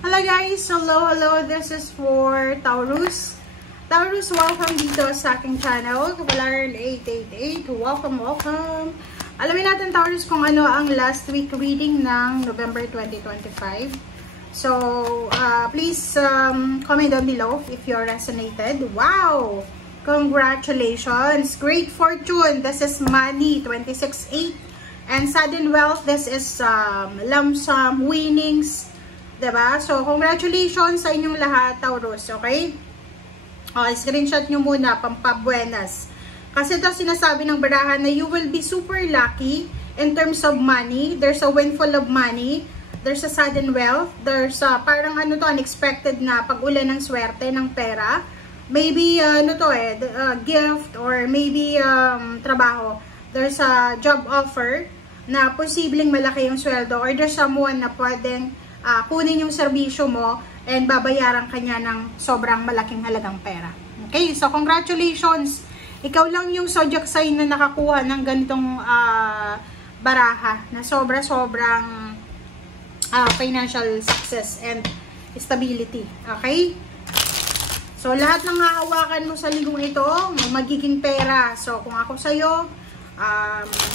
Hello guys! Hello! This is for Taurus. Taurus, welcome dito sa aking channel. Kapalaran 888. Welcome! Alamin natin Taurus kung ano ang last week reading ng November 2025. So, please comment down below if you're resonated. Wow! Congratulations! Great fortune! This is money, 26-8. And sudden wealth, this is lump sum, winnings. Diba? So, congratulations sa inyong lahat, Taurus. Okay? Screenshot nyo muna, pampabuenas. Kasi ito sinasabi ng barahan na you will be super lucky in terms of money. There's a windfall of money. There's a sudden wealth. There's a, parang ano to, unexpected na pag-ulan ng swerte, ng pera. Maybe, gift or maybe trabaho. There's a job offer na posibleng malaki yung sweldo or there's someone na pwedeng kunin yung serbisyo mo and babayaran kanya ng sobrang malaking halagang pera. Okay, so congratulations! Ikaw lang yung zodiac sign na nakakuha ng ganitong baraha na sobrang financial success and stability. Okay? So lahat ng hahawakan mo sa linggong ito, magiging pera. So kung ako sa'yo,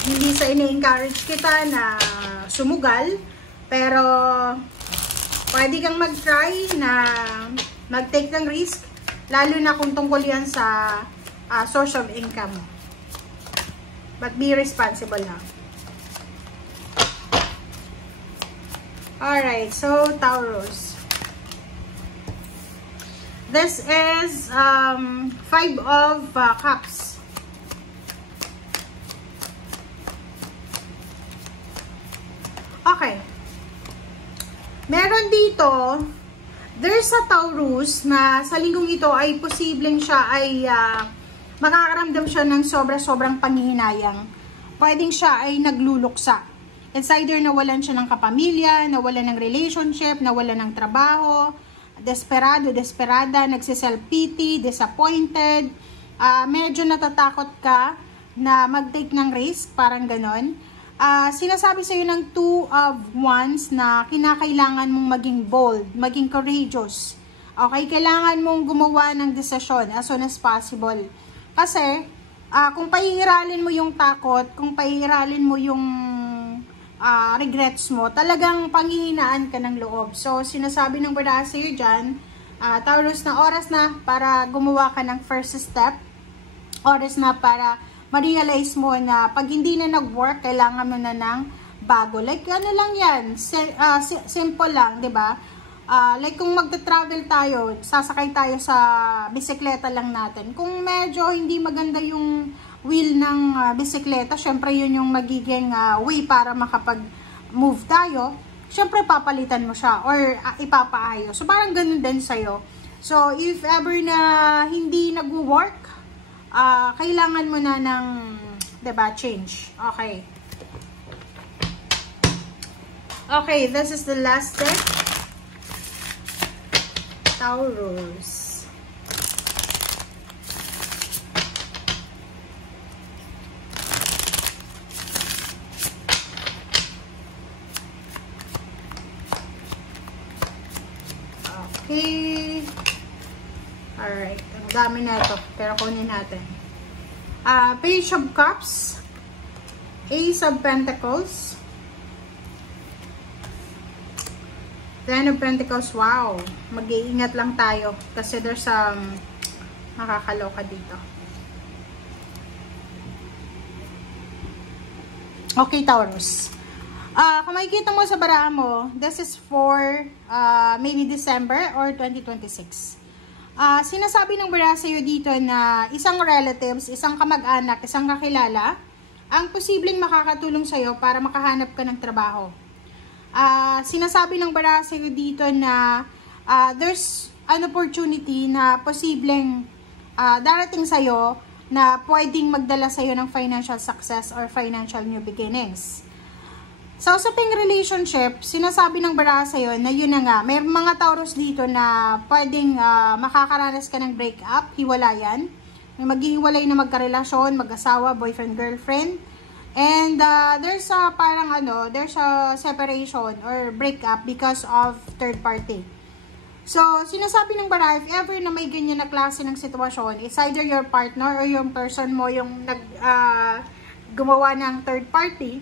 hindi sa ina-encourage kita na sumugal, pero pwede kang mag-try na mag-take ng risk, lalo na kung tungkol yan sa source of income mo. But be responsible na. Alright, so Taurus. This is 5 of Cups. Okay. Meron dito, there's a Taurus na sa linggong ito ay posibleng siya ay makakaramdam siya ng sobrang panghihinayang. Pwedeng siya ay nagluluksa. It's either nawalan siya ng kapamilya, nawalan ng relationship, nawalan ng trabaho, desperada, nagsiself-pity, disappointed, medyo natatakot ka na mag-take ng risk, parang ganon. Sinasabi sa'yo ng 2 of Wands na kinakailangan mong maging bold, maging courageous. Okay, kailangan mong gumawa ng desisyon as soon as possible. Kasi, kung pahihiralin mo yung takot, kung pahihiralin mo yung regrets mo, talagang panghihinaan ka ng loob. So, sinasabi ng baraha sa'yo dyan, Taurus, na oras na para gumawa ka ng first step. Oras na para ma-realize mo na pag hindi na nag-work, kailangan mo na ng bago. Like, ano lang yan, simple lang, di ba? Like, kung magta-travel tayo, sasakay tayo sa bisikleta lang natin. Kung medyo hindi maganda yung wheel ng bisikleta, syempre yun yung magiging way para makapag-move tayo. Syempre, papalitan mo siya or ipapaayos. So, parang ganun din sa'yo. So, if ever na hindi nag-work, kailangan mo na ng, diba, change. Okay. Okay, this is the last step. Taurus. Okay. Alright. Ang dami na ito. Pero kunin natin. Page of Cups. Ace of Pentacles. Ten of Pentacles. Wow. Mag-iingat lang tayo. Kasi there's makakaloka dito. Okay, Taurus. Kung makikita mo sa baraha mo, this is for maybe December or 2026. Sinasabi ng baraha sa'yo dito na isang relatives, isang kamag-anak, isang kakilala, ang posibleng makakatulong sa'yo para makahanap ka ng trabaho. Sinasabi ng baraha sa'yo dito na there's an opportunity na posibleng darating sa'yo na pwedeng magdala sa'yo ng financial success or financial new beginnings. Sa usaping relationship, sinasabi ng baraha sa'yo na yun na nga, may mga Taurus dito na pwedeng makakaranas ka ng breakup, hiwalayan. May maghihiwalay na magkarelasyon, mag-asawa, boyfriend, girlfriend. And there's a parang there's a separation or breakup because of third party. So, sinasabi ng bara, if ever na may ganyan na klase ng sitwasyon, it's either your partner or yung person mo yung gumawa ng third party,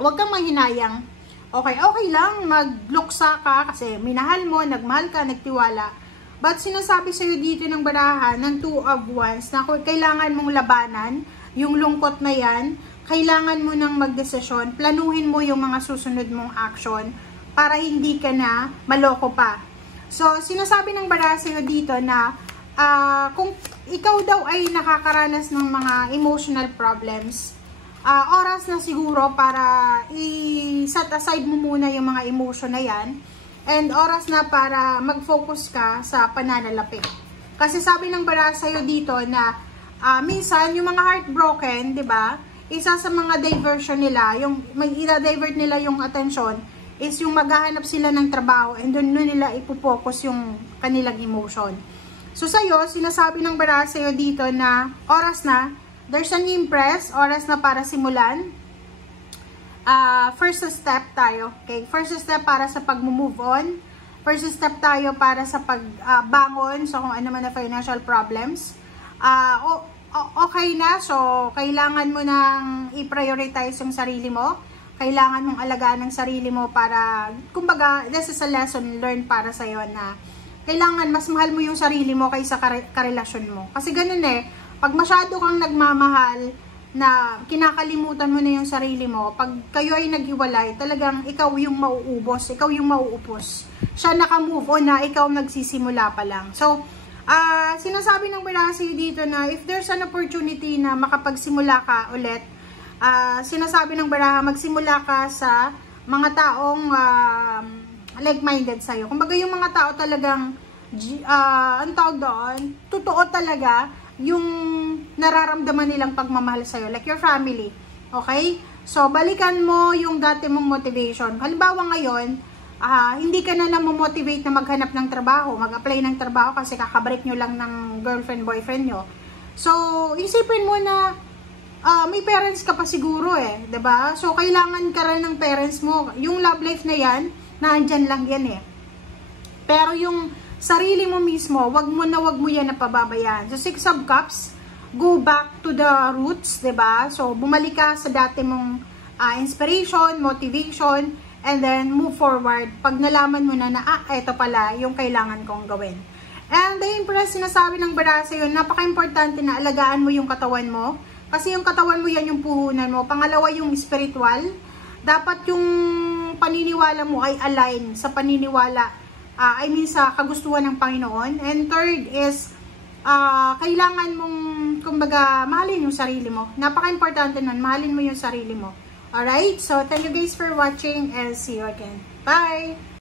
huwag kang mahinayang. Okay lang, magluksa ka kasi minahal mo, nagmahal ka, nagtiwala. But sinasabi sa'yo dito ng barahan ng Two of Wands na kailangan mong labanan yung lungkot na yan, kailangan mo nang magdesisyon, planuhin mo yung mga susunod mong action para hindi ka na maloko pa. So, sinasabi ng bara sa'yo dito na kung ikaw daw ay nakakaranas ng mga emotional problems, oras na siguro para i-set aside mo muna yung mga emotion na yan and oras na para mag-focus ka sa pananalapi. Kasi sabi ng bara sa'yo dito na minsan yung mga heartbroken, di ba, isa sa mga diversion nila, yung i-divert nila yung attention is yung maghahanap sila ng trabaho and doon nila ipopokus yung kanilang emotion. So sa'yo, sinasabi ng bara sa'yo dito na oras na, there's an Empress, oras na para simulan. First step tayo, okay? First step para sa pag-move on. First step tayo para sa pagbangon sa kung ano man na financial problems. Okay na, so kailangan mo nang i-prioritize yung sarili mo. Kailangan mong alagaan ng sarili mo para, kumbaga, this is a lesson learned para sa'yo na kailangan mas mahal mo yung sarili mo kaysa karelasyon mo. Kasi ganun pag masyado kang nagmamahal na kinakalimutan mo na yung sarili mo, pag kayo ay naghiwalay, talagang ikaw yung mauubos, ikaw yung mauupos. Siya naka-move on na, ikaw nagsisimula pa lang. So, sinasabi ng Barasi dito na if there's an opportunity na makapagsimula ka ulit, sinasabi ng Baraha, magsimula ka sa mga taong like-minded sa'yo. Kumbaga yung mga tao talagang, ang tawag doon, totoo talaga yung nararamdaman nilang pagmamahal sa'yo. Like your family. Okay? So, balikan mo yung dati mong motivation. Halimbawa ngayon, hindi ka na namomotivate na maghanap ng trabaho, mag-apply ng trabaho kasi kakabreak nyo lang ng girlfriend, boyfriend nyo. So, isipin mo na may parents ka pa siguro diba? So, kailangan ka rin ng parents mo. Yung love life na yan, naandyan lang yan Pero yung sarili mo mismo, wag mo yan napababayaan. So, Six of Cups, go back to the roots, diba? So, bumalik ka sa dati mong inspiration, motivation, and then move forward pag nalaman mo na ito pala yung kailangan kong gawin. And the Empress, sinasabi ng Barasa yun, napaka-importante na alagaan mo yung katawan mo. Kasi yung katawan mo yan yung puhunan mo. Pangalawa yung spiritual. Dapat yung paniniwala mo ay align sa paniniwala, sa kagustuhan ng Panginoon. And third is, kailangan mong, kumbaga, mahalin yung sarili mo. Napaka-importante nun, mahalin mo yung sarili mo. Alright, so thank you guys for watching and see you again. Bye!